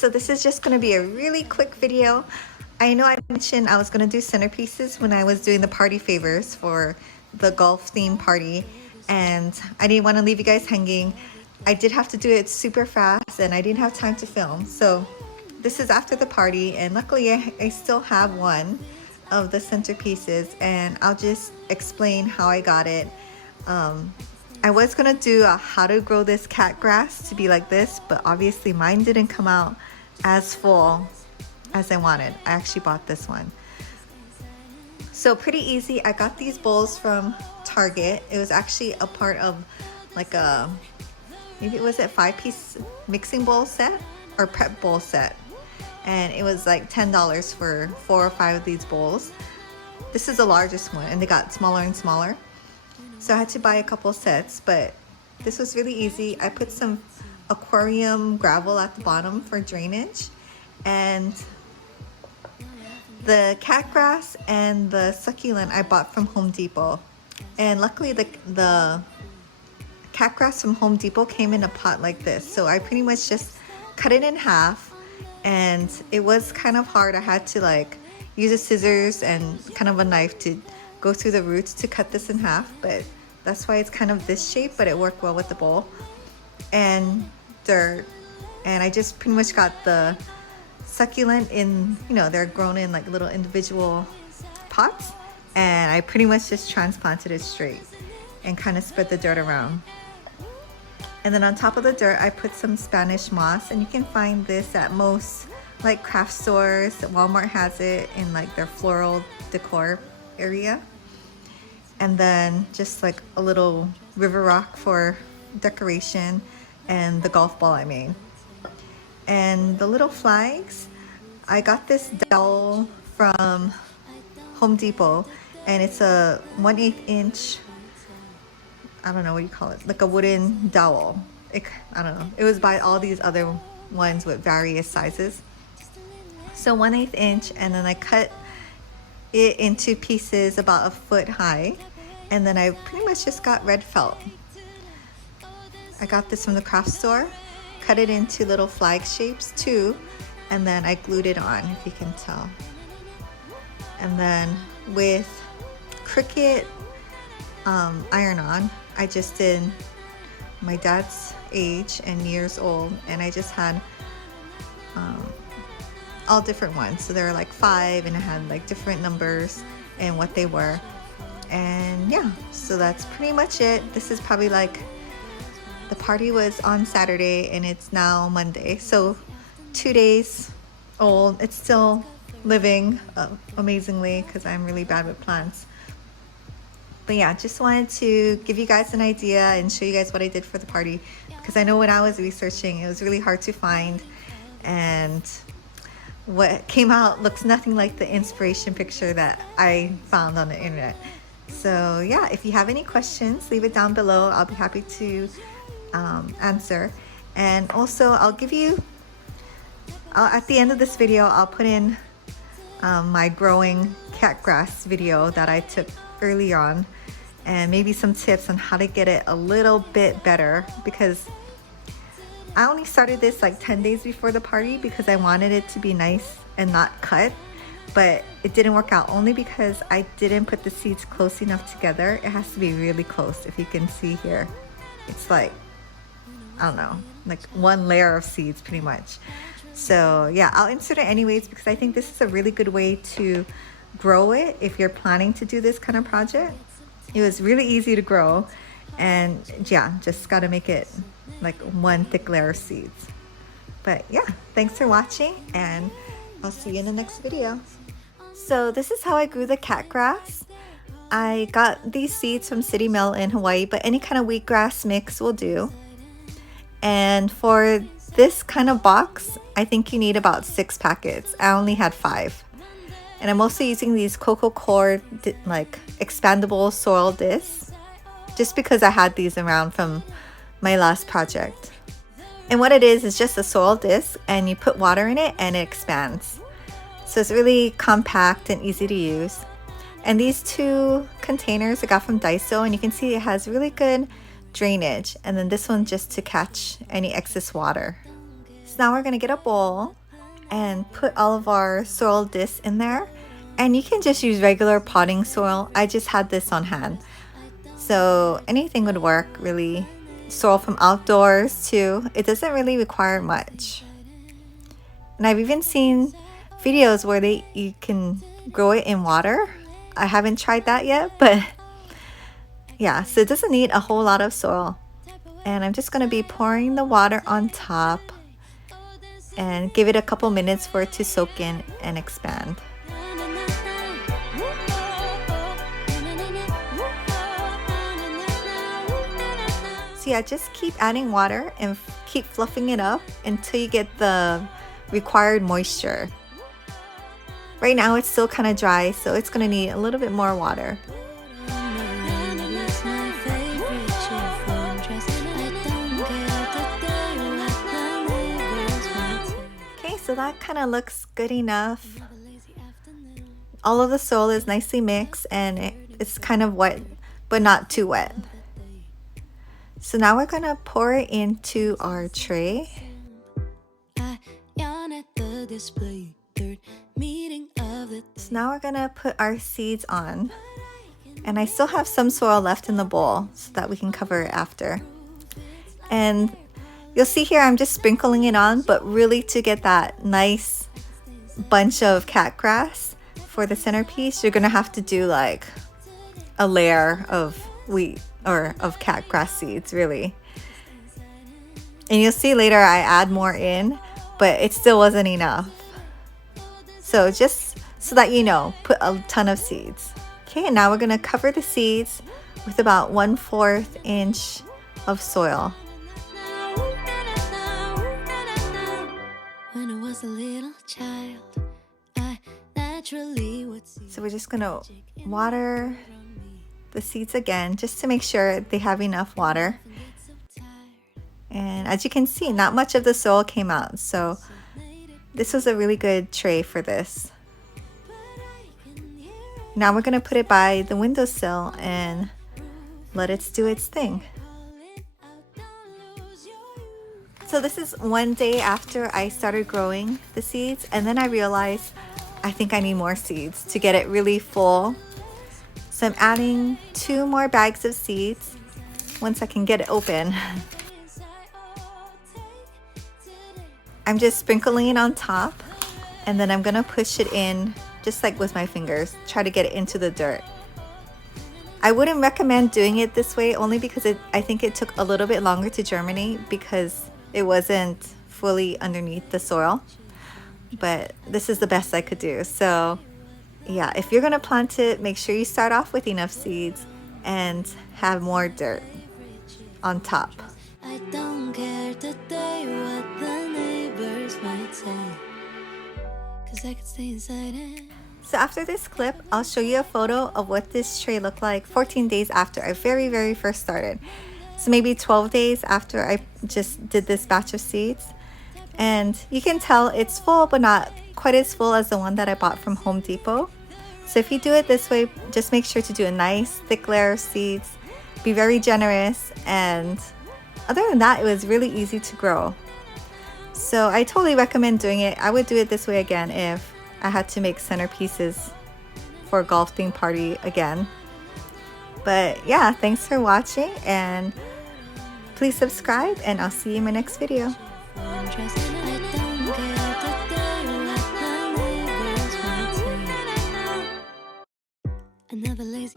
so this is just going to be a really quick video. I know I mentioned I was going to do centerpieces when I was doing the party favors for the golf theme party, and I didn't want to leave you guys hanging. I did have to do it super fast and I didn't have time to film. So this is after the party, and luckily I still have one of the centerpieces, and I'll just explain how I got it. I was gonna do a how to grow this cat grass to be like this, but obviously mine didn't come out as full as I wanted. I actually bought this one. So pretty easy. I got these bowls from Target. It was actually a part of like a, maybe it was a 5-piece mixing bowl set or prep bowl set. And it was like $10 for 4 or 5 of these bowls. This is the largest one, and they got smaller and smaller. So I had to buy a couple sets, but this was really easy. I put some aquarium gravel at the bottom for drainage, and the cat grass and the succulent I bought from Home Depot. And luckily the cat grass from Home Depot came in a pot like this. So I pretty much just cut it in half, and it was kind of hard. I had to like use a scissors and kind of a knife to go through the roots to cut this in half, but that's why it's kind of this shape, but it worked well with the bowl and dirt. And I just pretty much got the succulent in, you know, they're grown in like little individual pots, and I pretty much just transplanted it straight and kind of spread the dirt around. And then on top of the dirt I put some Spanish moss, and you can find this at most like craft stores. Walmart has it in like their floral decor area. And then just like a little river rock for decoration, and the golf ball I made. And the little flags, I got this dowel from Home Depot, and it's a 1/8 inch, I don't know what you call it, like a wooden dowel. I don't know, it was by all these other ones with various sizes. So 1/8 inch, and then I cut it into pieces about a foot high, and then I pretty much just got red felt. I got this from the craft store, cut it into little flag shapes too, and then I glued it on, if you can tell. And then with Cricut iron-on, I just did my dad's age and years old, and I just had all different ones. So there were like 5, and I had like different numbers and what they were. And yeah, so that's pretty much it. This is probably like, the party was on Saturday and it's now Monday, so 2 days old. It's still living amazingly, because I'm really bad with plants. But yeah, just wanted to give you guys an idea and show you guys what I did for the party, because I know when I was researching it was really hard to find, and what came out looks nothing like the inspiration picture that I found on the internet. So yeah, if you have any questions, leave it down below. I'll be happy to answer. And also I'll give you, at the end of this video, I'll put in my growing cat grass video that I took early on, and maybe some tips on how to get it a little bit better, because I only started this like 10 days before the party because I wanted it to be nice and not cut, but it didn't work out, only because I didn't put the seeds close enough together. It has to be really close. If you can see here, it's like, I don't know, like one layer of seeds pretty much. So yeah, I'll insert it anyways, because I think this is a really good way to grow it if you're planning to do this kind of project. It was really easy to grow, and yeah, just got to make it like one thick layer of seeds. But yeah, thanks for watching, and I'll see you in the next video. So this is how I grew the cat grass. I got these seeds from City Mill in Hawaii, but any kind of wheatgrass mix will do. And for this kind of box, I think you need about 6 packets. I only had 5. And I'm mostly using these cocoa cord like expandable soil discs, just because I had these around from my last project. And what it is just a soil disc, and you put water in it and it expands. So it's really compact and easy to use. And these 2 containers I got from Daiso, and you can see it has really good drainage. And then this one just to catch any excess water. So now we're gonna get a bowl and put all of our soil discs in there. And you can just use regular potting soil. I just had this on hand. So anything would work really. Soil from outdoors too. It doesn't really require much. And I've even seen videos where you can grow it in water. I haven't tried that yet, but yeah, so it doesn't need a whole lot of soil. And I'm just going to be pouring the water on top and give it a couple minutes for it to soak in and expand. So yeah, just keep adding water and keep fluffing it up until you get the required moisture. Right now it's still kind of dry, so it's going to need a little bit more water. Okay, so that kind of looks good enough. All of the soil is nicely mixed and it's kind of wet, but not too wet. So now we're going to pour it into our tray. So now we're going to put our seeds on. And I still have some soil left in the bowl so that we can cover it after. And you'll see here I'm just sprinkling it on, but really to get that nice bunch of cat grass for the centerpiece, you're going to have to do like a layer of wheat or of cat grass seeds, really. And you'll see later I add more in, but it still wasn't enough. So just so that you know, put a ton of seeds. Okay, and now we're going to cover the seeds with about 1/4 inch of soil. When I was a little child, I naturally would see. So we're just going to water the seeds again just to make sure they have enough water. And as you can see, not much of the soil came out, so this was a really good tray for this. Now we're going to put it by the windowsill and let it do its thing. So this is one day after I started growing the seeds, and then I realized I think I need more seeds to get it really full. So I'm adding 2 more bags of seeds once I can get it open. I'm just sprinkling it on top, and then I'm gonna push it in just like with my fingers, try to get it into the dirt. I wouldn't recommend doing it this way only because I think it took a little bit longer to germinate because it wasn't fully underneath the soil. But this is the best I could do. So yeah, if you're gonna plant it, make sure you start off with enough seeds and have more dirt on top. I don't care today what the neighbors might say, 'cause I could stay inside it. So after this clip, I'll show you a photo of what this tray looked like 14 days after I very first started. So maybe 12 days after I just did this batch of seeds. And you can tell it's full, but not quite as full as the one that I bought from Home Depot. So if you do it this way, just make sure to do a nice thick layer of seeds. Be very generous, and other than that, it was really easy to grow. So I totally recommend doing it. I would do it this way again if I had to make centerpieces for a golf theme party again. But yeah, thanks for watching, and please subscribe, and I'll see you in my next video. Another lazy